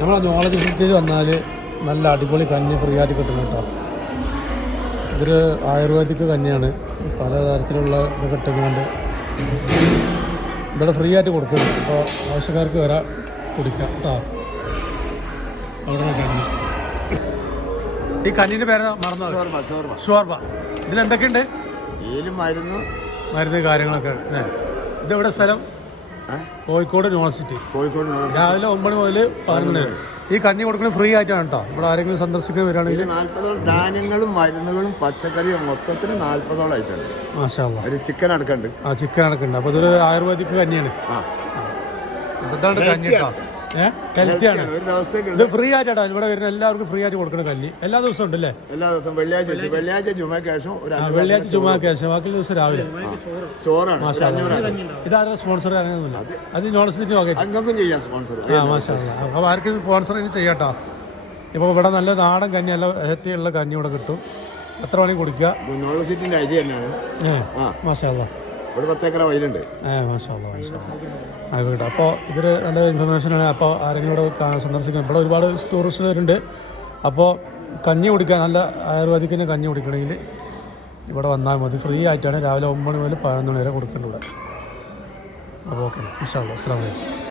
നമ്മളെ നോളജ് സിറ്റിയിൽ വന്നാൽ നല്ല അടിപൊളി കഞ്ഞി ഫ്രീ ആയിട്ട് കിട്ടുന്നു കേട്ടോ. ഇതൊരു ആയുർവേദിക് കഞ്ഞിയാണ്, പലതരത്തിലുള്ള ഇത് കിട്ടുന്നുണ്ട്. ഇവിടെ ഫ്രീ ആയിട്ട് കൊടുക്കുന്നു. അപ്പോൾ ആവശ്യക്കാർക്ക് വരാം, കുടിക്കാം കേട്ടോ. അവിടെ കഞ്ഞി. ഈ കഞ്ഞിൻ്റെ പേര് മറന്നത് ഷോർബ. ഇതിലെന്തൊക്കെയുണ്ട്? മരുന്ന് കാര്യങ്ങളൊക്കെ. ഇതെവിടെ സ്ഥലം? കോഴിക്കോട് യൂണിവേഴ്സിറ്റി. രാവിലെ 9 മുതൽ 11 വരെ. ഈ കഞ്ഞി കൊടുക്കുന്നത് ഫ്രീ ആയിട്ടാണ് കേട്ടോ. ഇവിടെ ആരെങ്കിലും സന്ദർശിക്കാൻ വരികയാണെങ്കിൽ 40 ധാന്യങ്ങളും മരുന്നുകളും പച്ചക്കറിയും മൊത്തത്തിന് 40 ആയിട്ടുണ്ട്. മാഷാ അല്ലാഹ്. ഒരു ചിക്കൻ അടക്കമുണ്ട്. ചിക്കൻ അടക്കമുണ്ട്. അപ്പോൾ ഇതൊരു ആയുർവേദിക് കഞ്ഞിയാണ്. ഇതാണ് കഞ്ഞി കേട്ടോ. ഹെൽത്തിയാണ്. ഇത് ഫ്രീ ആയിട്ടാണ് ഇവിടെ വരുന്ന എല്ലാവർക്കും ഫ്രീ ആയിട്ട് കൊടുക്കുന്ന കഞ്ഞി. എല്ലാ ദിവസവും ഉണ്ടല്ലേ? എല്ലാ ദിവസവും വെള്ളിയാഴ്ച ജുമാക്ക് ശേഷം, വെള്ളിയാഴ്ച ജുമാക്ക് ശേഷം, ബാക്കി ദിവസം രാവിലെ ചോറാണ്. ഇതാരുടെ സ്പോൺസർ അങ്ങനെയൊന്നുമില്ല. അത് യൂണിവേഴ്സിറ്റി ചെയ്യാം സ്പോൺസർ. മാഷാ അല്ലാഹ്. അപ്പോൾ ആർക്കും സ്പോൺസർ ചെയ്യാട്ടോ. ഇപ്പോൾ ഇവിടെ നല്ല നാടൻ കഞ്ഞി, നല്ല ഹെൽത്തിയുള്ള കഞ്ഞി ഇവിടെ കിട്ടും. എത്ര മണി കുടിക്കുക? യൂണിവേഴ്സിറ്റിന്റെ അരി തന്നെയാണ്. മാഷാ അല്ലാഹ്. ഒരു 10 ഏക്കർ വയലുണ്ട്. മാഷാ അല്ലാഹ്. ആയിക്കോട്ടെ. അപ്പോൾ ഇതൊരു നല്ല ഇൻഫർമേഷനാണ്. അപ്പോൾ ആരെങ്കിലും ഇവിടെ സന്ദർശിക്കാൻ, ഇവിടെ ഒരുപാട് ടൂറിസ്റ്റുകാരുണ്ട്. അപ്പോൾ കഞ്ഞി കുടിക്കാൻ, നല്ല ആയുർവേദിക്കിൻ്റെ കഞ്ഞി കുടിക്കണമെങ്കിൽ ഇവിടെ വന്നാൽ മതി. ഫ്രീ ആയിട്ടാണ്. രാവിലെ 9 മുതൽ 11 വരെ കൊടുക്കേണ്ടത് ഇവിടെ. അപ്പോൾ ഓക്കെ. ഇൻഷാ അല്ലാഹ്. അസ്സലാമു അലൈക്കും.